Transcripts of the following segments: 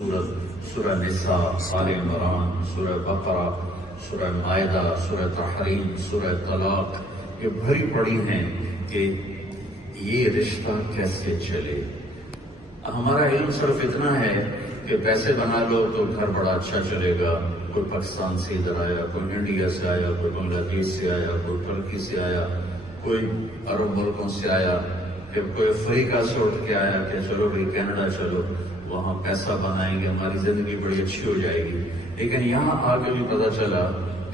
سورہ نساء، آل عمران، سورہ بقرہ، سورہ مائدہ، سورہ تحریم، سورہ طلاق، یہ بھری پڑی ہیں کہ یہ رشتہ کیسے چلے۔ ہمارا علم صرف اتنا ہے کہ پیسے بنا لو تو گھر بڑا اچھا چلے گا۔ کوئی پاکستان سے ادھر آیا، کوئی انڈیا سے آیا، کوئی بنگلہ دیش سے آیا، کوئی ترکی سے آیا، کوئی عرب ملکوں سے آیا، پھر کوئی افریقہ سے اٹھ کے آیا کہ چلو بھائی کینیڈا چلو، وہاں پیسہ بنائیں گے، ہماری زندگی بڑی اچھی ہو جائے گی۔ لیکن یہاں آگے بھی پتہ چلا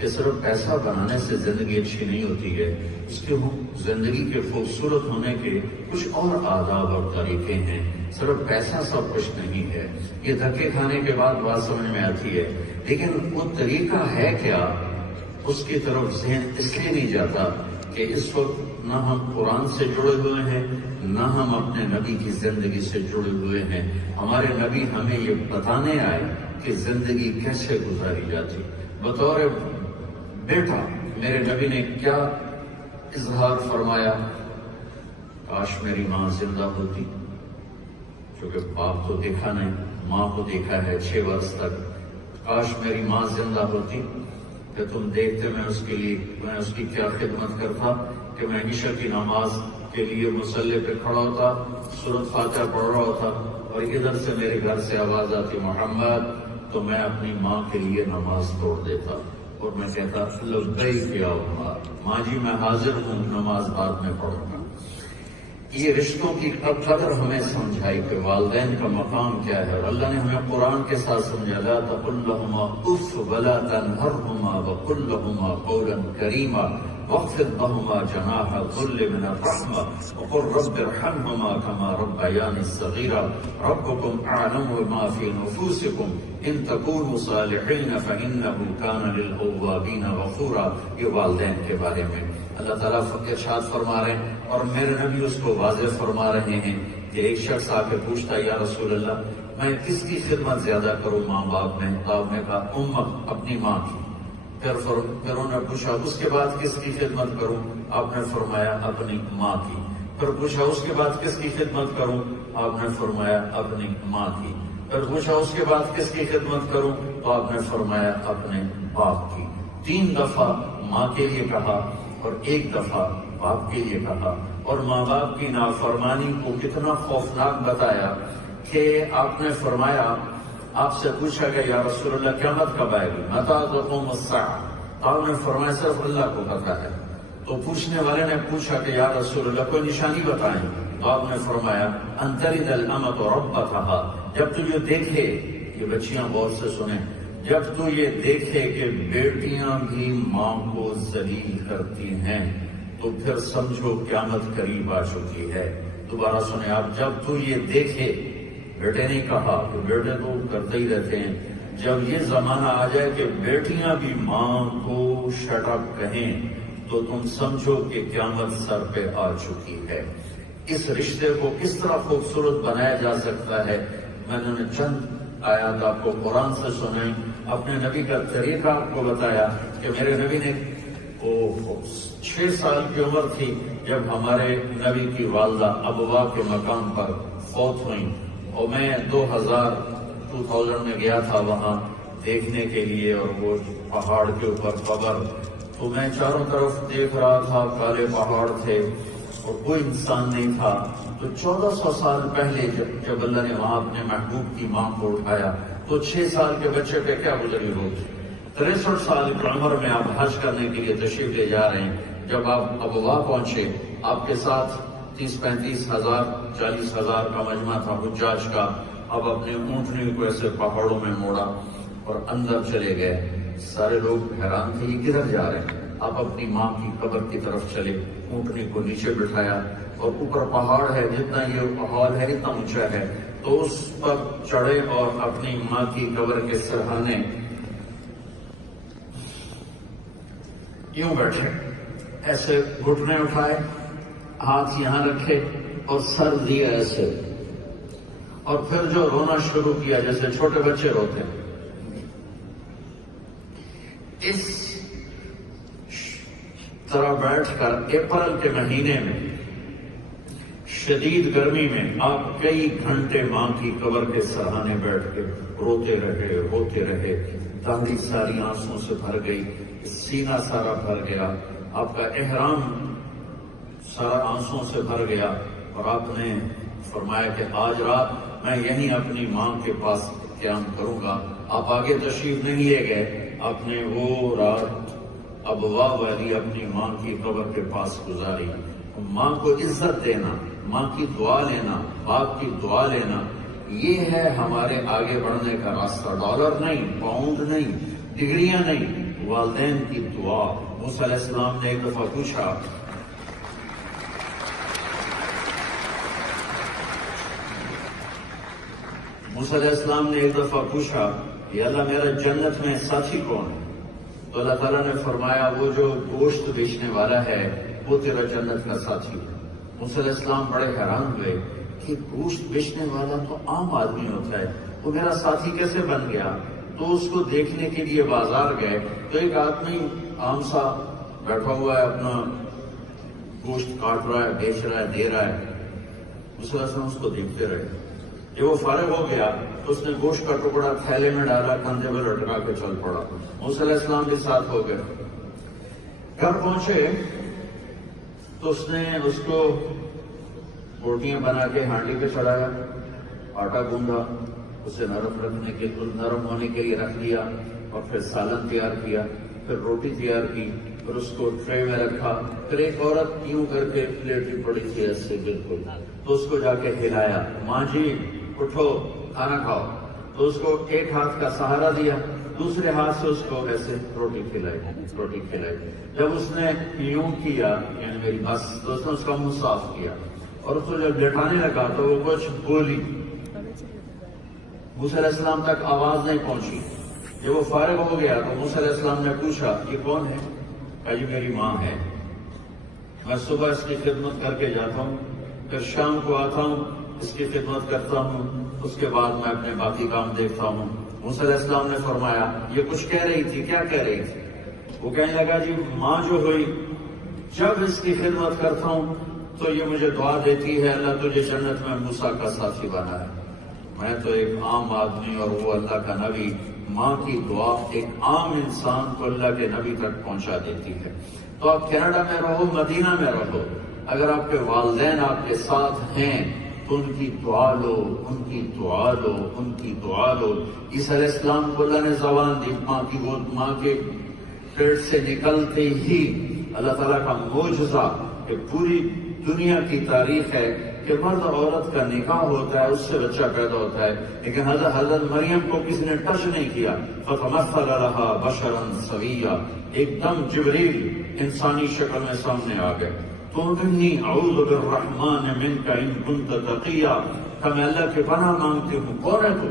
کہ صرف پیسہ بنانے سے زندگی اچھی نہیں ہوتی ہے، اس کے زندگی کے خوبصورت ہونے کے کچھ اور آداب اور طریقے ہیں۔ صرف پیسہ سب کچھ نہیں ہے۔ یہ دھکے کھانے کے بعد بات سمجھ میں آتی ہے، لیکن وہ طریقہ ہے کیا، اس کی طرف ذہن اس لیے نہیں جاتا کہ اس وقت نہ ہم قرآن سے جڑے ہوئے ہیں، نہ ہم اپنے نبی کی زندگی سے جڑے ہوئے ہیں۔ ہمارے نبی ہمیں یہ بتانے آئے کہ زندگی کیسے گزاری جاتی۔ بطور بیٹا میرے نبی نے کیا اظہار فرمایا؟ کاش میری ماں زندہ ہوتی، کیونکہ باپ تو دیکھا نہیں، ماں کو دیکھا ہے 6 برس تک۔ کاش میری ماں زندہ ہوتی کہ تم دیکھتے میں اس کی کیا خدمت کرتا کہ میں عشاء کی نماز کے لیے مصلی پہ کھڑا ہوتا، سورۃ فاتحہ پڑھ رہا ہوتا، اور ادھر سے میرے گھر سے آواز آتی محمد، تو میں اپنی ماں کے لیے نماز توڑ دیتا اور میں کہتا لبیک یا اماں، ماں جی میں حاضر ہوں، نماز بعد میں پڑھوں گا۔ یہ رشتوں کی قدر ہمیں سمجھائی کہ والدین کا مقام کیا ہے، اور اللہ نے ہمیں قرآن کے ساتھ سمجھا لا تقل لهما اف ولا تنهرهما وقل لهما قولا كريما واخفض لهما جناح الذل من الرحمة وقل رب ارحمهما كما ربياني صغيرا ربكم أعلم بما في نفوسكم إن تكونوا صالحين فإنه كان للأوابين غفورا۔ یہ والدین کے بارے میں اللہ تعالیٰ ارشاد فرما رہے ہیں، اور میرے نبی اس کو واضح فرما رہے ہیں کہ ایک شخص آ کے پوچھتا یا رسول اللہ میں کس کی خدمت زیادہ کروں ماں باپ میں؟ تو آپ نے کہا امت، اپنی ماں کی۔ پھر انہوں نے پوچھا اس کے بعد کس کی خدمت کروں؟ آپ نے فرمایا اپنی ماں کی۔ پھر پوچھا اس کے بعد کس کی خدمت کروں؟ آپ نے فرمایا اپنی ماں کی۔ پھر پوچھا اس کے بعد کس کی خدمت کروں؟ تو آپ نے فرمایا اپنے باپ کی۔ 3 دفعہ ماں کے لیے کہا اور 1 دفعہ باپ کے لیے کہا، اور ماں باپ کی نافرمانی کو کتنا خوفناک بتایا کہ آپ نے فرمایا، آپ سے پوچھا گیا یا رسول اللہ قیامت کب آئے گی؟ متى تقوم الساعة؟ آپ نے فرمایا صرف اللہ کو پتہ ہے۔ تو پوچھنے والے نے پوچھا کہ یا رسول اللہ کوئی نشانی بتائیں، تو آپ نے فرمایا ان تلد الامۃ ربتها، جب تو یہ دیکھے، یہ بچیاں غور سے سنیں، جب تو یہ دیکھے کہ بیٹیاں بھی ماں کو ذلیل کرتی ہیں تو پھر سمجھو قیامت قریب آ چکی ہے۔ دوبارہ سنیں آپ، جب تو یہ دیکھے، بیٹے نہیں کہا کہ بیٹے تو کرتے ہی رہتے ہیں، جب یہ زمانہ آ جائے کہ بیٹیاں بھی ماں کو شٹ اپ کہیں تو تم سمجھو کہ قیامت سر پہ آ چکی ہے۔ اس رشتے کو کس طرح خوبصورت بنایا جا سکتا ہے، میں نے چند آیات آپ کو قرآن سے سنائی، اپنے نبی کا طریقہ آپ کو بتایا کہ میرے نبی نے 6 سال کی عمر تھی جب ہمارے نبی کی والدہ ابوا کے مقام پر فوت ہوئیں، اور میں 2000 میں گیا تھا وہاں دیکھنے کے لیے، اور وہ پہاڑ کے اوپر قبر، تو میں چاروں طرف دیکھ رہا تھا، کالے پہاڑ تھے اور کوئی انسان نہیں تھا۔ تو 1400 سال پہلے جب اللہ نے وہاں اپنے محبوب کی ماں کو اٹھایا تو 6 سال کے بچے پہ کیا گزری ہوگی؟ 63 سال کی عمر میں آپ حج کرنے کے لیے تشریف لے جا رہے ہیں، جب آپ ابوا پہنچے آپ کے ساتھ 30-35 ہزار 40 ہزار کا مجمع تھا حجاج کا، اب اپنے اونٹنی کو ایسے پہاڑوں میں موڑا اور اندر چلے گئے۔ سارے لوگ حیران تھے یہ کدھر جا رہے ہیں؟ آپ اپنی ماں کی قبر کی طرف چلے، اونٹنی کو نیچے بٹھایا، اور اوپر پہاڑ ہے، جتنا یہ ہال ہے اتنا اونچا ہے، تو اس پر چڑھے اور اپنی ماں کی قبر کے سرہانے یوں بیٹھے، ایسے گھٹنے اٹھائے، ہاتھ یہاں رکھے اور سر دیا ایسے، اور پھر جو رونا شروع کیا جیسے چھوٹے بچے روتے ہیں۔ اس طرح بیٹھ کر اپریل کے مہینے میں شدید گرمی میں آپ کئی گھنٹے ماں کی قبر کے سرہانے بیٹھ کے روتے رہے، داڑھی ساری آنسوں سے بھر گئی، سینہ سارا بھر گیا، آپ کا احرام سارا آنسوں سے بھر گیا، اور آپ نے فرمایا کہ آج رات میں یہیں اپنی ماں کے پاس قیام کروں گا۔ آپ آگے تشریف نہیں لے گئے، آپ نے وہ رات ابوا والی اپنی ماں کی قبر کے پاس گزاری۔ ماں کو عزت دینا، ماں کی دعا لینا، باپ کی دعا لینا، یہ ہے ہمارے آگے بڑھنے کا راستہ۔ ڈالر نہیں، پاؤنڈ نہیں، ڈگریاں نہیں، والدین کی دعا۔ موسیٰ علیہ السلام نے ایک دفعہ پوچھا، موسیٰ علیہ السلام نے ایک دفعہ پوچھا کہ اللہ میرا جنت میں ساتھی کون ہے؟ تو اللہ تعالیٰ نے فرمایا وہ جو گوشت بیچنے والا ہے وہ تیرا جنت کا ساتھی ہے۔ موسیٰ علیہ السلام بڑے حیران ہوئے کہ گوشت بیچنے والا تو عام آدمی ہوتا ہے، وہ میرا ساتھی کیسے بن گیا؟ تو اس کو دیکھنے کے لیے بازار گئے تو ایک آدمی عام سا بیٹھا ہوا ہے، اپنا گوشت کاٹ رہا ہے، بیچ رہا ہے، دے رہا ہے۔ موسیٰ علیہ السلام اس کو دیکھتے رہے۔ جب وہ فارغ ہو گیا تو اس نے گوشت کا ٹکڑا تھیلے میں ڈالا، کندھے پر لٹکا کے چل پڑا۔ موسیٰ علیہ السلام کے ساتھ ہو گئے، گھر پہنچے تو اس نے اس کو روٹیاں بنا کے ہانڈی پہ چڑھایا، آٹا گوندا، اسے نرم ہونے کے لیے رکھ دیا، اور پھر سالن تیار کیا، پھر روٹی تیار کی، پھر اس کو ٹرے میں رکھا۔ پھر ایک عورت یوں کر کے پلیٹی پڑی تھی ایسے بالکل، تو اس کو جا کے ہلایا، ماں جی اٹھو کھانا کھاؤ۔ تو اس کو ایک ہاتھ کا سہارا دیا، دوسرے ہاتھ سے اس کو ایسے روٹی کھلائی۔ جب اس نے یوں کیا یعنی میری بس، تو اس نے اس کا منہ صاف کیا، اور اس کو جب لٹانے لگا تو وہ کچھ بولی، موسیٰ علیہ السلام تک آواز نہیں پہنچی۔ جب وہ فارغ ہو گیا تو موسیٰ علیہ السلام نے پوچھا یہ کون ہے؟ کہا جی میری ماں ہے، میں صبح اس کی خدمت کر کے جاتا ہوں، پھر شام کو آتا ہوں، اس کی خدمت کرتا ہوں، اس کے بعد میں اپنے باقی کام دیکھتا ہوں۔ موسیٰ علیہ السلام نے فرمایا یہ کچھ کہہ رہی تھی، کیا کہہ رہی تھی؟ وہ کہنے لگا جی ماں جو ہوئی، جب اس کی خدمت کرتا ہوں تو یہ مجھے دعا دیتی ہے اللہ تجھے جنت میں موسیٰ کا ساتھی بنا ہے۔ میں تو ایک عام آدمی اور وہ اللہ کا نبی، ماں کی دعا ایک عام انسان کو اللہ کے نبی تک پہنچا دیتی ہے۔ تو آپ کینیڈا میں رہو، مدینہ میں رہو، اگر آپ کے والدین آپ کے ساتھ ہیں تو ان کی دعا لو، ان کی دعا لو، ان کی دعا لو۔ عیسیٰ علیہ السلام کو اللہ نے زبان دی، ماں کی گود، ماں کے پیٹ سے نکلتے ہی اللہ تعالیٰ کا معجزہ کہ پوری دنیا کی تاریخ ہے کہ مرد اور عورت کا نکاح ہوتا ہے، اس سے بچہ پیدا ہوتا ہے، لیکن حضرت مریم کو کسی نے ٹچ نہیں کیا۔ فَتَمَثَّلَ لَهَا بَشَرًا سَوِيًّا، ایک دم جبریل انسانی شکل میں سامنے آ گئے۔ تو انی اعوذ بالرحمن منک ان کنت تقیا، کہ میں اللہ کے پناہ مانگتی ہوں، کون ہے تو؟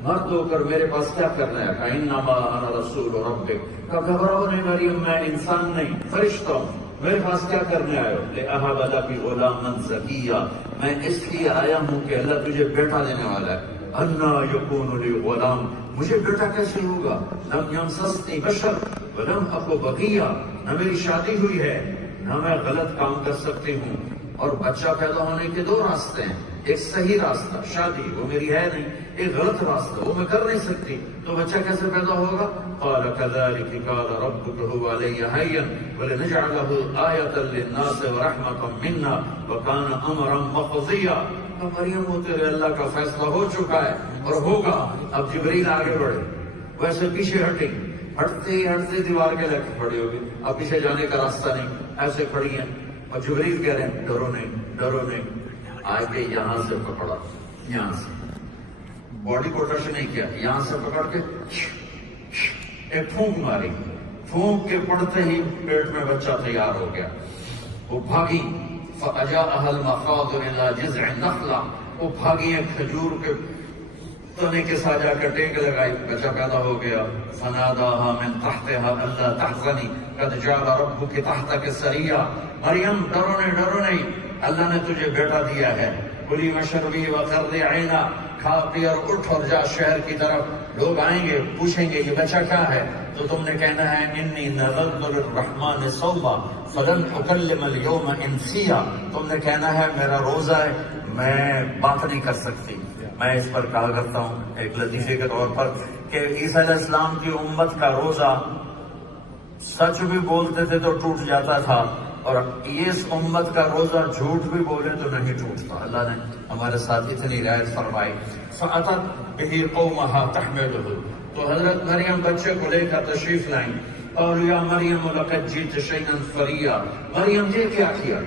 مرد ہو کر میرے پاس کیا کرنا ہے؟ کہ انما انا رسول ربک، کہ گھبراؤ نہیں مریم، میں انسان نہیں فرشتہ ہوں، میرے پاس کیا کرنے آئے ہو؟ لِأَهَبَ لَكِ غُلَامًا زَكِيًّا، میں اس لیے آیا ہوں کہ اللہ تجھے بیٹا دینے والا ہے۔ اَنَّا يَكُونُ لِي غُلَامٌ، مجھے بیٹا کیسے ہوگا؟ لَمْ يَمْسَسْنِي بَشَرٌ وَلَمْ أَكُ بَغِيًّا، نہ میری شادی ہوئی ہے نہ میں غلط کام کر سکتی ہوں۔ اور بچہ پیدا ہونے کے دو راستے ہیں، ایک صحیح راستہ شادی، وہ میری ہے نہیں، ایک غلط راستہ، وہ میں کر نہیں سکتی، تو بچہ کیسے پیدا ہوگا؟ قال كذلك قال ربك هو علي هين ولنجعله آية للناس ورحمة منا وكان امرا مقضيا۔ تو مریم وہ تیرے اللہ کا فیصلہ ہو چکا ہے اور ہوگا۔ اب جبریل آگے بڑھے، ویسے پیچھے ہٹیں، ہٹتے ہی ہٹتے دیوار کے لگ کھڑی ہوگی، اب پیچھے جانے کا راستہ نہیں، ایسے کھڑی ہیں، اور جبریل کہہ رہے ہیں ڈرو نہیں، ڈرو نہیں۔ آج کے یہاں سے پکڑا، یہاں سے باڈی کو ٹچ نہیں کیا، یہاں سے پکڑ کے ایک پھونک ماری، پھونک کے پڑتے ہی پیٹ میں بچہ تیار ہو گیا۔ وہ بھاگی، فَأَجَاءَهَا الْمَخَاضُ إِلَىٰ جِذْعِ النَّخْلَةِ، وہ بھاگی ہیں کھجور کے تنے کے ساتھ جا کر ٹینک لگائی، بچہ پیدا ہو گیا۔ فَنَادَاهَا مِن تَحْتِهَا أَلَّا تَحْزَنِي قَدْ جَعَلَ رَبُّكِ تَحْتَكِ سَرِيًّا، مریم ڈرو نہیں، ڈرو نہیں، اللہ نے تجھے بیٹا دیا ہے۔ کلی مشربی وقرض عینا، کھا پی اور اٹھ اور جا شہر کی طرف. لوگ آئیں گے پوچھیں گے یہ بچہ کیا ہے، تو تم نے کہنا ہے انی نذرت للرحمن صوما فلن اکلم اليوم انسیا. تم نے کہنا ہے میرا روزہ ہے، میں بات نہیں کر سکتی. میں اس پر کہا کرتا ہوں ایک لطیفے کے طور پر کہ عیسیٰ علیہ السلام کی امت کا روزہ سچ بھی بولتے تھے تو ٹوٹ جاتا تھا، اور اس امت کا روزہ جھوٹ بھی بولے تو نہیں ٹوٹتا. اللہ نے ہمارے ساتھ اتنی رعایت فرمائی. فَأَتَتْ بِهِ قَوْمَهَا تَحْمِلُهُ، تو حضرت مریم بچے کو لے کر تشریف لائیں. قالوا یا مریم لقد جئت شیئا فریا، مریم یہ کیا کیا،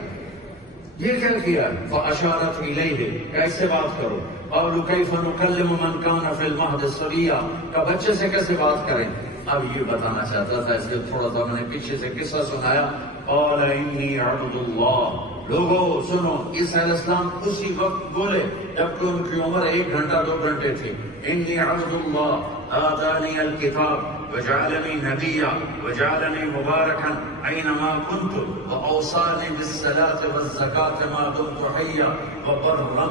یہ کیا کیا. فَأَشَارَتْ إِلَيْهِ، کیسے بات کرو. قالوا كيف نكلم من كان في المهد صبيا، کہ بچے سے کیسے بات کریں. اب یہ بتانا چاہتا تھا اس لیے تھوڑا سا میں نے پیچھے سے قصہ سنایا. قال انی عبد اللہ. لوگوں سنو، عیسیٰ علیہ السلام اسی وقت بولے جب کہ ان کی عمر 1 گھنٹہ 2 گھنٹے تھی. انی عبد اللہ آتانی الکتاب وجعلنی نبیا وجعلنی مبارکا اینما کنت واوصانی بالصلاة والزکاة ما دمت حیا وبرا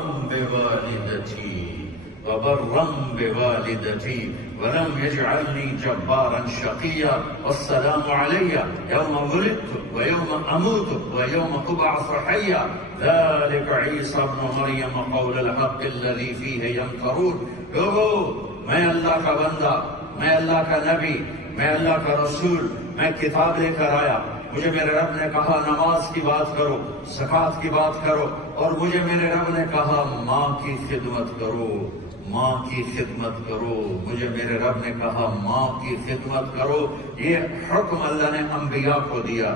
بوالدتی ولم يجعلني جبارا شقيا والسلام علي يوم ولدت ويوم أموت ويوم أبعث حيا ذلك عيسى ابن مريم قول الحق الذي فيه يمترون. لوگو میں اللہ کا بندہ، میں اللہ کا نبی، میں اللہ کا رسول، میں کتاب لے کر آیا. مجھے میرے رب نے کہا نماز کی بات کرو، زکوٰۃ کی بات کرو، اور مجھے میرے رب نے کہا ماں کی خدمت کرو، ماں کی خدمت کرو. مجھے میرے رب نے کہا ماں کی خدمت کرو. یہ حکم اللہ نے انبیاء کو دیا.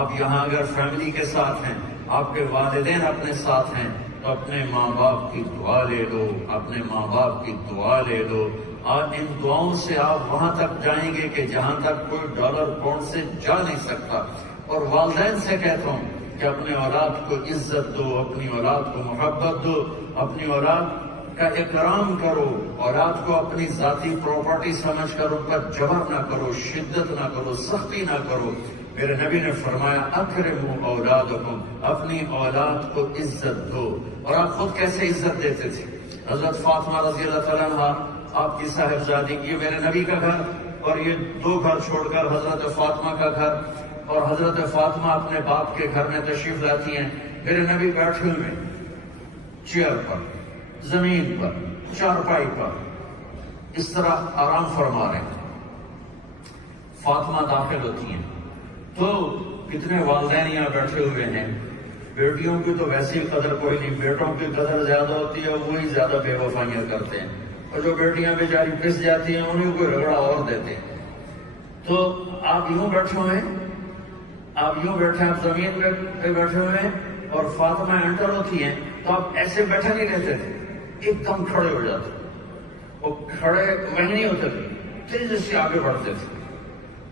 آپ یہاں اگر فیملی کے ساتھ ہیں، آپ کے والدین اپنے ساتھ ہیں، تو اپنے ماں باپ کی دعا لے لو، اپنے ماں باپ کی دعا لے لو. اور ان دعاؤں سے آپ وہاں تک جائیں گے کہ جہاں تک کوئی ڈالر پاؤنڈ سے جا نہیں سکتا. اور والدین سے کہتا ہوں کہ اپنے اولاد کو عزت دو، اپنی اولاد کو محبت دو، اپنی اولاد کا اکرام کرو. اولاد کو اپنی ذاتی پراپرٹی سمجھ کر ان پر جبر نہ کرو، شدت نہ کرو، سختی نہ کرو. میرے نبی نے فرمایا اکرموا اولادکم، اپنی اولاد کو عزت دو. اور آپ خود کیسے عزت دیتے تھے. حضرت فاطمہ رضی اللہ تعالیٰ عنہ آپ کی صاحبزادی، یہ میرے نبی کا گھر، اور یہ 2 گھر چھوڑ کر حضرت فاطمہ کا گھر، اور حضرت فاطمہ اپنے باپ کے گھر میں تشریف لاتی ہیں. میرے نبی بیٹھے ہوئے چیئر پر، زمین پر، چارپائی پر اس طرح آرام فرما رہے ہیں. فاطمہ داخل ہوتی ہیں تو کتنے والدین یہاں بیٹھے ہوئے ہیں. بیٹیوں کی تو ویسی قدر کوئی نہیں، بیٹوں کی قدر زیادہ ہوتی ہے، وہی زیادہ بے وفائیاں کرتے ہیں. اور جو بیٹیاں بیچاری پس جاتی ہیں انہیں کوئی رگڑا اور دیتے ہیں. تو آپ یوں بیٹھے ہوئے ہیں، آپ یوں بیٹھے ہیں، آپ زمین پہ بیٹھے ہوئے ہیں، اور فاطمہ انٹر ہوتی ہیں تو آپ ایسے بیٹھے نہیں رہتے تھے، ایک دم کھڑے ہو جاتے. وہ کھڑے وہی نہیں ہوتے تھے، تیزی سے آگے بڑھتے تھے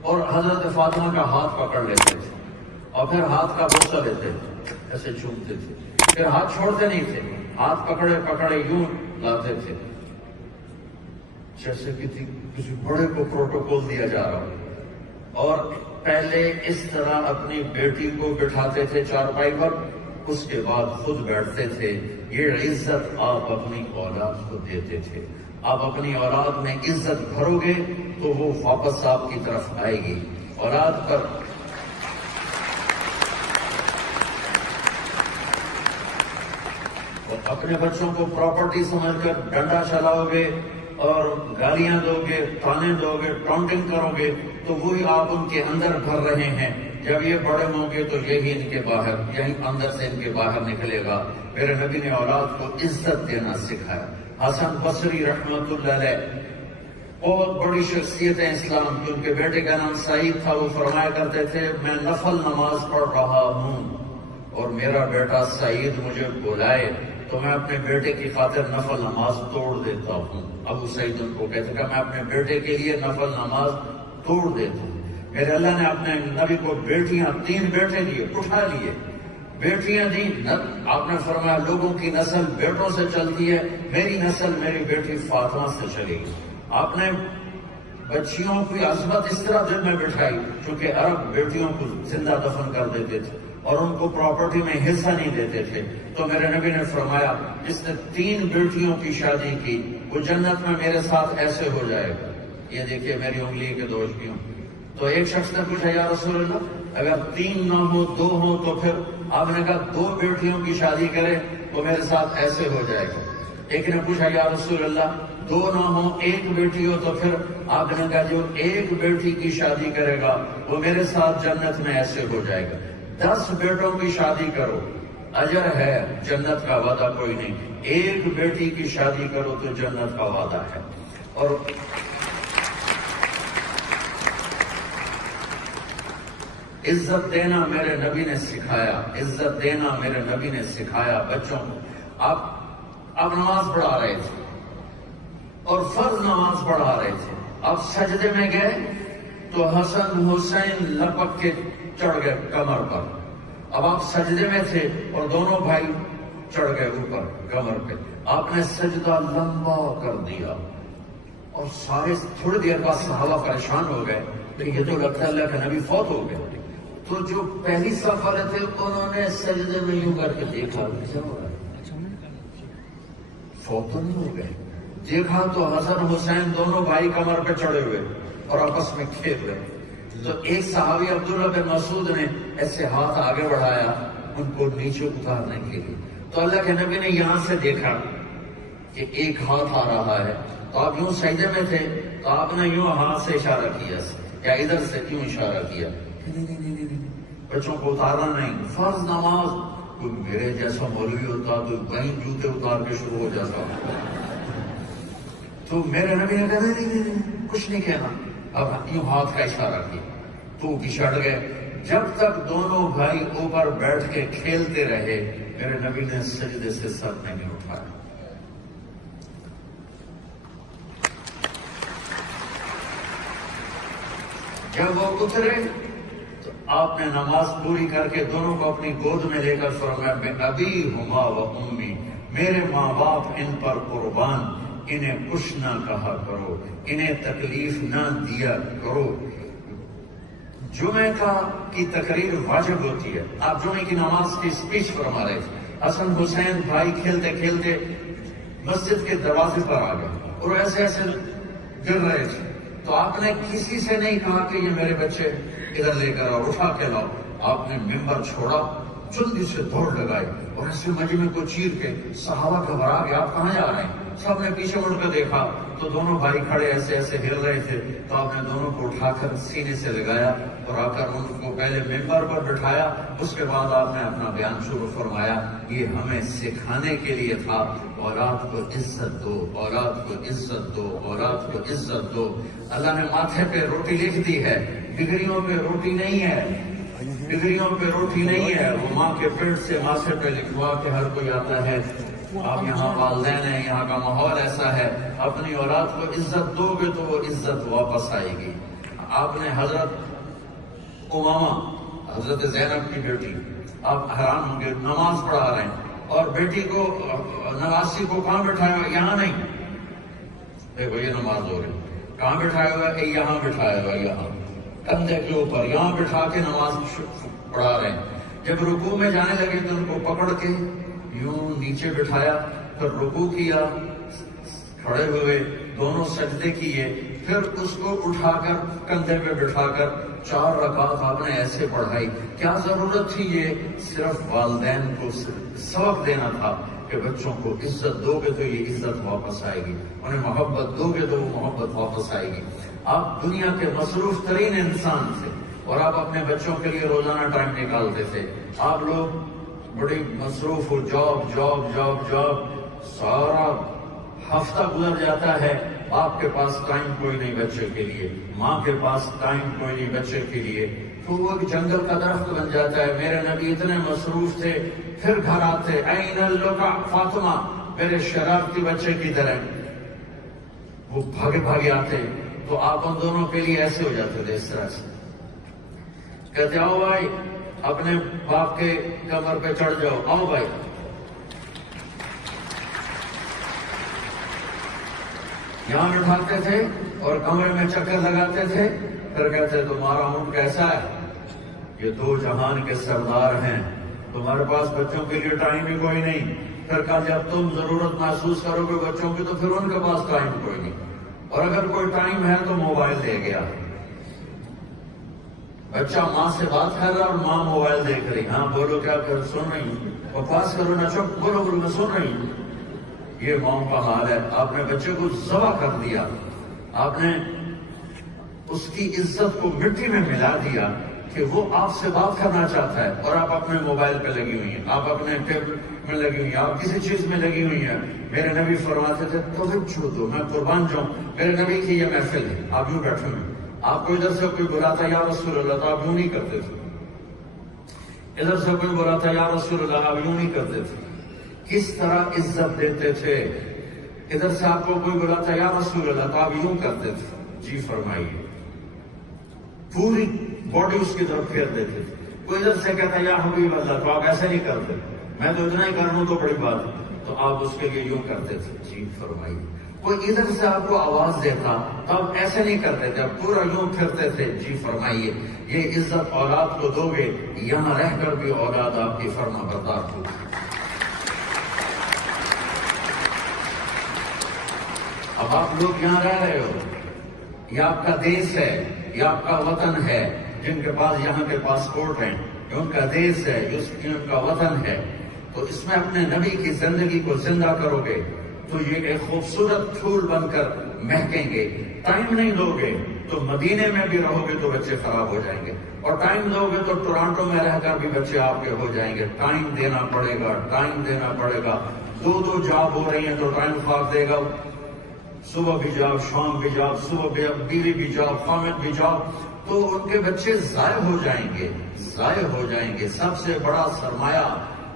اور حضرت فاطمہ کا ہاتھ پکڑ لیتے تھے اور پھر ہاتھ کا بوسہ لیتے تھے، ایسے چومتے تھے. پھر ہاتھ چھوڑتے نہیں تھے، ہاتھ پکڑے پکڑے یوں لاتے تھے جیسے کسی بڑے کو پروٹوکول دیا جا رہا ہو. اور پہلے اس طرح اپنی بیٹی کو بٹھاتے تھے چارپائی پر، اس کے بعد خود بیٹھتے تھے. یہ عزت آپ اپنی اولاد کو دیتے تھے. آپ اپنی اولاد میں عزت بھرو گے تو وہ واپس آپ کی طرف آئے گی. اولاد پر اپنے بچوں کو پراپرٹی سمجھ کر ڈنڈا چلاؤ گے اور گالیاں دو گے، تانے دو گے، ٹانٹنگ کرو گے تو وہی آپ ان کے اندر بھر رہے ہیں. جب یہ بڑے ہوں گے تو یہی ان کے باہر، یہی اندر سے ان کے باہر نکلے گا. میرے نبی نے اولاد کو عزت دینا سکھایا. حسن بصری رحمت اللہ علیہ بہت بڑی شخصیت ہے اسلام کی، ان کے بیٹے کا نام سعید تھا. وہ فرمایا کرتے تھے میں نفل نماز پڑھ رہا ہوں اور میرا بیٹا سعید مجھے بلائے تو میں اپنے بیٹے کی خاطر نفل نماز توڑ دیتا ہوں. ابو سعید ان کو کہتے کہ میں اپنے بیٹے کے لیے نفل نماز توڑ دیتا ہوں. میرے اللہ نے اپنے نبی کو بیٹیاں، 3 بیٹے دیے، اٹھا لیے، بیٹیاں دی. آپ نے فرمایا لوگوں کی نسل بیٹوں سے چلتی ہے، میری نسل میری بیٹی فاطمہ سے چلے گی. آپ نے بچیوں کی عظمت اس طرح دل میں بٹھائی، چونکہ عرب بیٹیوں کو زندہ دفن کر دیتے تھے. اور ان کو پراپرٹی میں حصہ نہیں دیتے تھے. تو میرے نبی نے فرمایا جس نے 3 بیٹیوں کی شادی کی وہ جنت میں میرے ساتھ ایسے ہو جائے گا. یہ دیکھیے میری انگلی کے دوش بھی ہوں. تو ایک شخص نے پوچھا یا رسول اللہ اگر 3 نہ ہو 2 ہو تو پھر آپ نے کہا 2 بیٹیوں کی شادی کرے تو میرے ساتھ ایسے ہو جائے گا. ایک نے پوچھا یا رسول اللہ 2 نہ ہو 1 بیٹی ہو تو پھر آپ نے کہا جو 1 بیٹی کی شادی کرے گا وہ میرے ساتھ جنت میں ایسے ہو جائے گا. 10 بیٹوں کی شادی کرو اجر ہے, جنت کا وعدہ کوئی نہیں. 1 بیٹی کی شادی کرو تو جنت کا وعدہ ہے. اور عزت دینا میرے نبی نے سکھایا, عزت دینا میرے نبی نے سکھایا بچوں کو. آپ نماز پڑھا رہے تھے اور فرض نماز پڑھا رہے تھے, آپ سجدے میں گئے تو حسن حسین لپک کے چڑھ گئے کمر پر. اب آپ سجدے میں تھے اور دونوں بھائی چڑھ گئے اوپر کمر پہ. آپ نے سجدہ لمبا کر دیا اور سارے تھوڑی دیر بعد صحابہ پریشان ہو گئے کہ یہ تو لگتا ہے اللہ کا نبی فوت ہو گئے. تو جو پہلی صف والے تھے انہوں نے سجدے میں یوں کر کے دیکھا کیا ہو رہا ہے, فوت تو نہیں ہو گئے. دیکھا تو حسن حسین دونوں بھائی کمر پہ چڑھے ہوئے اور آپس میں کھیل رہے. تو ایک صحابی عبداللہ بن مسعود نے ایسے ہاتھ آگے بڑھایا ان کو نیچے اتارنے کے لیے. تو اللہ کے نبی نے یہاں سے دیکھا کہ ایک ہاتھ آ رہا ہے, تو آپ یوں سجدے میں تھے تو آپ نے یوں ہاتھ سے اشارہ کیا یا ادھر سے کیوں اشارہ کیا. نہیں بچوں کو اتارنا نہیں. فرض نماز کوئی میرے جیسا مولوی ہوتا تو وہیں جوتے اتار کے شروع ہو جاتا. تو میرے نبی نے کہا نہیں کچھ نہیں کہنا, اب یوں ہاتھ کا اشارہ کیا تو پچھڑ گئے. جب تک دونوں بھائی اوپر بیٹھ کے کھیلتے رہے میرے نبی نے سجدے سے سر نہیں اٹھایا. جب وہ اترے تو آپ نے نماز پوری کر کے دونوں کو اپنی گود میں لے کر فرمایا میں ابی ہما و امی, میرے ماں باپ ان پر قربان, انہیں کچھ نہ کہا کرو, انہیں تکلیف نہ دیا کرو. جمعہ کی تقریر واجب ہوتی ہے. آپ جمعہ کی نماز کی سپیچ فرما رہے تھے. حسن حسین بھائی کھیلتے کھیلتے مسجد کے دروازے پر آ گئے اور ایسے ایسے گر رہے تھے. تو آپ نے کسی سے نہیں کہا کہ یہ میرے بچے ادھر لے کر آؤ, اٹھا کے لاؤ. آپ نے ممبر چھوڑا, جلدی سے دوڑ لگائی اور ایسے مجمع کو چیر کے صحابہ گھبرا گئے آپ کہاں جا رہے ہیں. سب نے پیچھے مڑ کر دیکھا تو دونوں بھائی کھڑے ایسے ایسے ہل رہے تھے. تو آپ نے دونوں کو اٹھا کر سینے سے لگایا اور آ کر ان کو پہلے ممبر پر بٹھایا. اس کے بعد آپ نے اپنا بیان شروع فرمایا. یہ ہمیں سکھانے کے لیے تھا اولاد کو عزت دو, اولاد کو عزت دو, اولاد کو عزت دو. اللہ نے ماتھے پہ روٹی لکھ دی ہے, ڈگریوں پہ روٹی نہیں ہے, ڈگریوں پہ روٹی نہیں ہے. وہ ماں کے پیٹ سے ماتھے پہ لکھوا کے ہر کوئی آتا ہے. آپ یہاں والدین ہیں, یہاں کا ماحول ایسا ہے, اپنی اولاد کو عزت دو گے تو وہ عزت واپس آئے گی. آپ نے حضرت امامہ حضرت زینب کی بیٹی, آپ حیران ہوں گے, نماز پڑھا رہے ہیں اور بیٹی کو نواسی کو کہاں بٹھایا ہوا, یہاں نہیں, دیکھو یہ نماز ہو رہی, کہاں بٹھایا ہوا ہے, یہاں بٹھایا ہوا, یہاں کندھے کے اوپر یہاں بٹھا کے نماز پڑھا رہے ہیں. جب رکوع میں جانے لگے تو ان کو پکڑ کے یوں نیچے بٹھایا, پھر رکوع کیا, کھڑے ہوئے دونوں سجدے کیے, پھر اس کو اٹھا کر کندھے پہ بٹھا کر 4 رکعت آپ نے ایسے پڑھائی. کیا ضرورت تھی, یہ صرف والدین کو سبق دینا تھا کہ بچوں کو عزت دو گے تو یہ عزت واپس آئے گی, انہیں محبت دو گے تو وہ محبت واپس آئے گی. آپ دنیا کے مصروف ترین انسان تھے اور آپ اپنے بچوں کے لیے روزانہ ٹائم نکالتے تھے. آپ لوگ بڑی مصروف ہو, جاب جاب جاب جاب, سارا ہفتہ گزر جاتا ہے, آپ کے پاس ٹائم کوئی نہیں بچے کے لیے, ماں کے پاس ٹائم کوئی نہیں بچے کے لیے. تو وہ ایک جنگل کا درخت بن جاتا ہے. میرے نبی اتنے مصروف تھے, پھر گھر آتے, این اللقا فاطمہ, میرے شرارتی بچے کی طرح, وہ بھاگے بھاگے آتے. تو آپ ان دونوں کے لیے ایسے ہو جاتے تھے, اس طرح سے کہتے آؤ بھائی اپنے باپ کے کمر پہ چڑھ جاؤ, آؤ بھائی. یہاں بٹھاتے تھے اور کمرے میں چکر لگاتے تھے, پھر کہتے تمہارا اونٹ کیسا ہے, یہ دو جہان کے سردار ہیں، تمہارے پاس بچوں کے لیے ٹائم ہی کوئی نہیں، پھر کل جب تم ضرورت محسوس کرو گے بچوں کی تو پھر ان کے پاس ٹائم کوئی نہیں، اور اگر کوئی ٹائم ہے تو موبائل لے گیا۔ بچہ ماں سے بات کر رہا اور ماں موبائل دیکھ رہی، ہاں بولو کیا کر، سن رہی ہوں، اور پاس کرو نہ، چپ، بولو بولو میں سن رہی ہوں۔ یہ ماں کا حال ہے، آپ نے بچے کو ذبح کر دیا، آپ نے اس کی عزت کو مٹی میں ملا دیا کہ وہ آپ سے بات کرنا چاہتا ہے اور آپ اپنے موبائل پہ لگی ہوئی ہیں، آپ اپنے ٹیبلٹ میں لگی ہوئی ہیں، آپ کسی چیز میں لگی ہوئی ہیں۔ میرے نبی فرماتے تھے توجہ دو، میں قربان جاؤں، میرے نبی کی یہ محفل ہے، آپ یوں بیٹھے ہوئے، آپ کو ادھر سے کوئی بلاتا یا رسول اللہ تو آپ یوں نہیں کرتے تھے، ادھر سے کوئی بلاتا یا رسول اللہ آپ یوں نہیں کرتے تھے، کس طرح عزت دیتے تھے۔ ادھر سے آپ کو کوئی بلاتا یا رسول اللہ تو آپ یوں کرتے تھے، جی فرمائیے، پوری باڈی اس کی طرف پھیر دیتے تھے۔ کوئی ادھر سے کہتا یا حبیب اللہ تو آپ ایسے نہیں کرتے، میں تو اتنا ہی کر لوں تو بڑی بات ہے، تو آپ اس کے لیے یوں کرتے تھے، جی فرمائیے۔ کوئی ادھر سے آپ کو آواز دیتا تو آپ ایسے نہیں کرتے تھے، آپ پورا یوں پھرتے تھے، جی فرمائیے۔ یہ عزت اولاد کو دو گے، یہاں رہ کر بھی اولاد آپ کی فرما بردار ہوگی۔ اب آپ لوگ یہاں رہ رہے ہو، یہ آپ کا دیش ہے، یہ آپ کا وطن ہے، جن کے پاس یہاں کے پاسپورٹ ہیں، یہ ان کا دیش ہے، یہ ان کا وطن ہے، تو اس میں اپنے نبی کی زندگی کو زندہ کرو گے تو یہ ایک خوبصورت پھول بن کر مہکیں گے۔ ٹائم نہیں دو گے تو مدینے میں بھی رہو گے تو بچے خراب ہو جائیں گے، اور ٹائم دو گے تو ٹورانٹو میں رہ کر بھی بچے آپ کے ہو جائیں گے۔ ٹائم دینا پڑے گا، ٹائم دینا پڑے گا۔ دو جاب ہو رہی ہیں تو ٹائم خواہ دے گا، صبح بھی جاب، شام بھی جاب، صبح بھی بیوی بھی جاب، خامد بھی جاب، تو ان کے بچے ضائع ہو جائیں گے، ضائع ہو جائیں گے۔ سب سے بڑا سرمایہ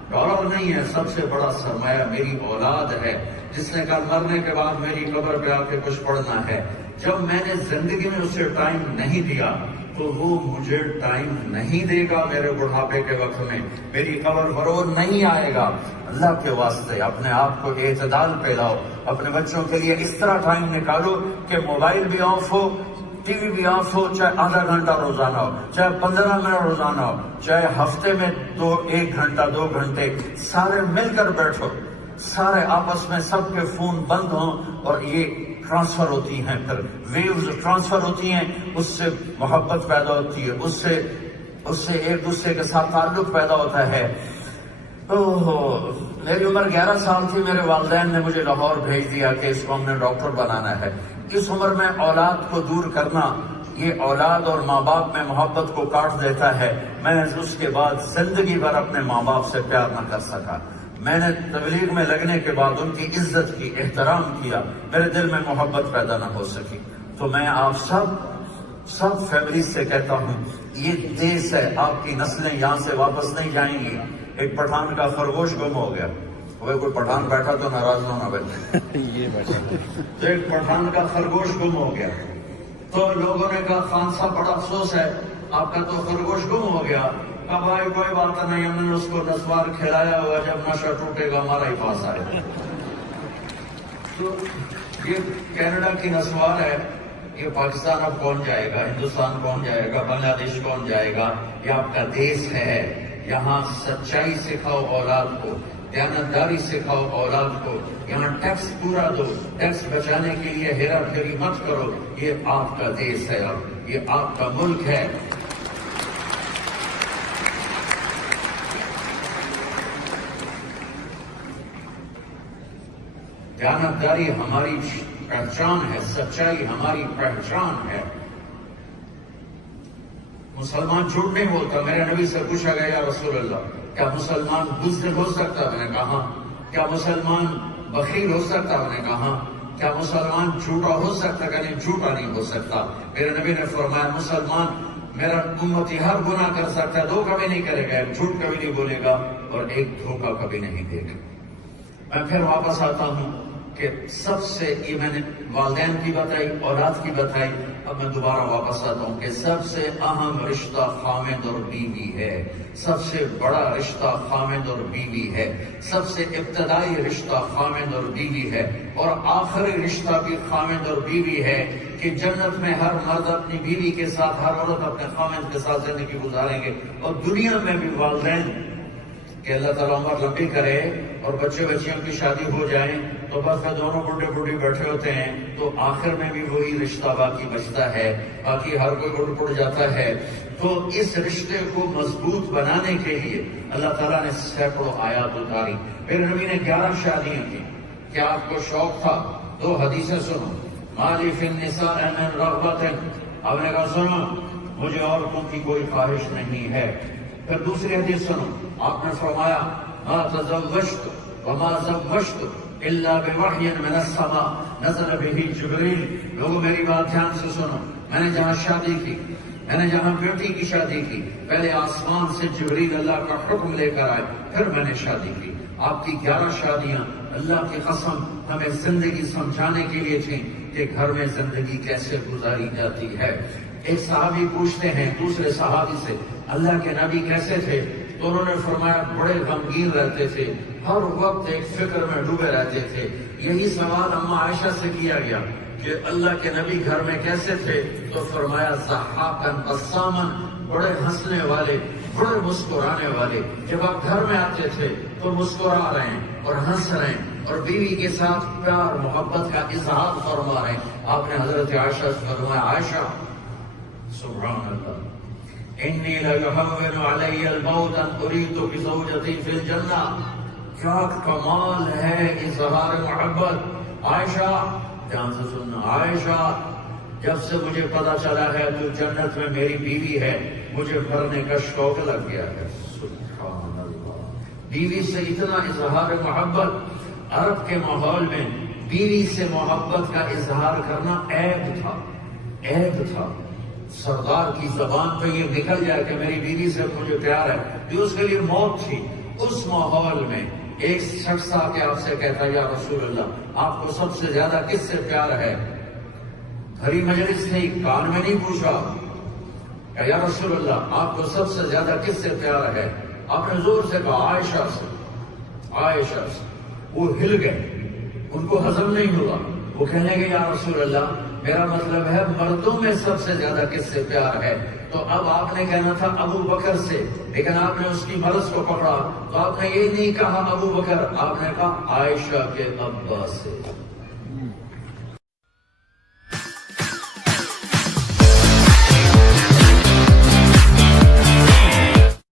ڈالر نہیں ہے، سب سے بڑا سرمایہ میری اولاد ہے، جس نے کل مرنے کے بعد میری قبر پہ آ کے کچھ پڑھنا ہے۔ جب میں نے زندگی میں اسے ٹائم نہیں دیا تو وہ مجھے ٹائم نہیں دے گا میرے بڑھاپے کے وقت میں، میری قبر فرور نہیں آئے گا۔ اللہ کے واسطے اپنے آپ کو اعتدال پہ لاؤ، اپنے بچوں کے لیے اس طرح ٹائم نکالو کہ موبائل بھی آف ہو، ٹی وی بھی آف ہو، چاہے آدھا گھنٹہ روزانہ ہو، چاہے 15 منٹ روزانہ ہو، چاہے ہفتے میں 1 گھنٹہ 2 گھنٹے، سارے مل کر بیٹھو، سارے آپس میں سب کے فون بند ہوں، اور یہ ٹرانسفر ہوتی ہیں، پھر ویوز ٹرانسفر ہوتی ہیں، اس سے محبت پیدا ہوتی ہے، اس سے ایک دوسرے کے ساتھ تعلق پیدا ہوتا ہے۔ میری عمر 11 سال تھی، میرے والدین نے مجھے لاہور بھیج دیا کہ اس کو ہم نے ڈاکٹر بنانا ہے۔ اس عمر میں اولاد کو دور کرنا، یہ اولاد اور ماں باپ میں محبت کو کاٹ دیتا ہے۔ میں اس کے بعد زندگی بھر اپنے ماں باپ سے پیار نہ کر سکا۔ میں نے تبلیغ میں لگنے کے بعد ان کی عزت کی، احترام کیا، میرے دل میں محبت پیدا نہ ہو سکی۔ تو میں آپ سب فیملی سے کہتا ہوں، یہ دیس ہے، آپ کی نسلیں یہاں سے واپس نہیں جائیں گی۔ ایک پٹھان کا خرگوش گم ہو گیا، وہ کوئی پٹھان بیٹھا تو ناراض نہ ہونا بھائی، تو ایک پٹھان کا خرگوش گم ہو گیا، تو لوگوں نے کہا خان صاحب بڑا افسوس ہے، آپ کا تو خرگوش گم ہو گیا۔ کہا بھائی کوئی بات نہیں، ہم نے اس کو نسوار کھلایا ہوا، جب نشہ ٹوٹے گا ہمارا ہی پاس آئے۔ تو یہ کینیڈا کی نسوار ہے، یہ پاکستان اب کون جائے گا، ہندوستان کون جائے گا، بنگلہ دیش کون جائے گا؟ یہ آپ کا دیش ہے، یہاں سچائی سکھاؤ اولاد کو، دیانتداری سکھاؤ اولاد کو، یہاں ٹیکس پورا دو، ٹیکس بچانے کے لیے ہیرا پھیری مت کرو۔ یہ آپ کا دیش ہے، یہ آپ کا ملک ہے۔ دیانتداری ہماری پہچان ہے، سچائی ہماری پہچان ہے۔ مسلمان جھوٹ نہیں بولتا۔ میرے نبی سے پوچھا گیا یا رسول اللہ کیا مسلمان بزدل ہو سکتا؟ میں نے کہا کیا مسلمان بخیل ہو سکتا؟ میں نے کہا کیا مسلمان جھوٹا ہو سکتا؟ کہ نہیں، جھوٹا نہیں ہو سکتا۔ میرے نبی نے فرمایا مسلمان میرا امتی ہر گناہ کر سکتا ہے، 2 کبھی نہیں کرے گا، ایک جھوٹ کبھی نہیں بولے گا اور ایک دھوکہ کبھی نہیں دے گا۔ میں پھر واپس آتا ہوں کہ سب سے، یہ میں نے والدین کی بتائی، اولاد کی بتائی، اب میں دوبارہ واپس آتا ہوں کہ سب سے اہم رشتہ خامد اور بیوی ہے، سب سے بڑا رشتہ خامد اور بیوی ہے، سب سے ابتدائی رشتہ خامد اور بیوی ہے، اور آخری رشتہ بھی خامد اور بیوی ہے کہ جنت میں ہر مرد اپنی بیوی کے ساتھ، ہر عورت اپنے خامد کے ساتھ زندگی گزاریں گے، اور دنیا میں بھی والدین کہ اللہ تعالیٰ عمر لمبی کرے اور بچے بچیوں کی شادی ہو جائیں تو بس دونوں بڈھے بڈھی بیٹھے ہوتے ہیں، تو آخر میں بھی وہی رشتہ باقی بچتا ہے، باقی ہر کوئی اڑ پڑ جاتا ہے۔ تو اس رشتے کو مضبوط بنانے کے لیے اللہ تعالیٰ نے سینکڑوں آیات اتاری۔ پھر نبی نے 11 شادیاں کی۔ کیا آپ کو شوق تھا؟ 2 حدیثیں سنو۔ مالی فی النساء من رغبۃ، آپ نے کہا سنو مجھے عورتوں کی کوئی خواہش نہیں ہے۔ پھر دوسری حدیث سنو، آپ نے فرمایا ما تزوجت وما زوجت الا بوحی من السماء نزل به جبریل۔ لوگوں میری بات دھیان سے سنو، میں نے جہاں شادی کی، میں نے جہاں بیٹی کی شادی کی، پہلے آسمان سے جبریل اللہ کا حکم لے کر آئے، پھر میں نے شادی کی۔ آپ کی 11 شادیاں اللہ کی قسم ہمیں زندگی سمجھانے کے لیے تھیں کہ گھر میں زندگی کیسے گزاری جاتی ہے۔ ایک صحابی پوچھتے ہیں دوسرے صحابی سے اللہ کے نبی کیسے تھے؟ تو انہوں نے فرمایا بڑے غمگین رہتے تھے، ہر وقت ایک فکر میں ڈوبے رہتے تھے۔ یہی سوال اما عائشہ سے کیا گیا کہ اللہ کے نبی گھر میں کیسے تھے؟ تو فرمایا ضحاکاً بساماً، بڑے ہنسنے والے، بڑے مسکرانے والے۔ جب آپ گھر میں آتے تھے تو مسکرا رہے ہیں اور ہنس رہے ہیں اور بیوی کے ساتھ پیار محبت کا اظہار فرما رہے ہیں۔ آپ نے حضرت عائشہ سے فرمایا عائشہ سبحان اللہ انی لیہون علی الموت ان اریت بزوجتی فی الجنہ۔ کیا کمال ہے اظہار محبت۔ عائشہ دھیان سے سننا، عائشہ جب سے مجھے پتا چلا ہے تو جنت میں میری بیوی ہے، مجھے مرنے کا شوق لگ گیا ہے۔ سبحان اللہ، بیوی سے اتنا اظہار محبت۔ عرب کے ماحول میں بیوی سے محبت کا اظہار کرنا عیب تھا، عیب تھا۔ سردار کی زبان پہ یہ نکل جائے کہ میری بیوی سے مجھے پیار ہے، یہ اس کے لیے موت تھی۔ اس ماحول میں ایک شخص آ کے آپ سے کہتا یا رسول اللہ آپ کو سب سے زیادہ کس سے پیار ہے؟ بھری مجلس نہیں، کان میں نہیں پوچھا کہ یا رسول اللہ آپ کو سب سے زیادہ کس سے پیار ہے؟ آپ نے زور سے کہا عائشہ سے، عائشہ سے۔ وہ ہل گئے، ان کو ہضم نہیں ہوا۔ وہ کہنے لگے یا رسول اللہ میرا مطلب ہے مردوں میں سب سے زیادہ کس سے پیار ہے؟ تو اب آپ نے کہنا تھا ابو بکر سے، لیکن آپ نے اس کی مرض کو پکڑا تو آپ نے یہ نہیں کہا ابو بکر، آپ نے کہا عائشہ کے ابا سے۔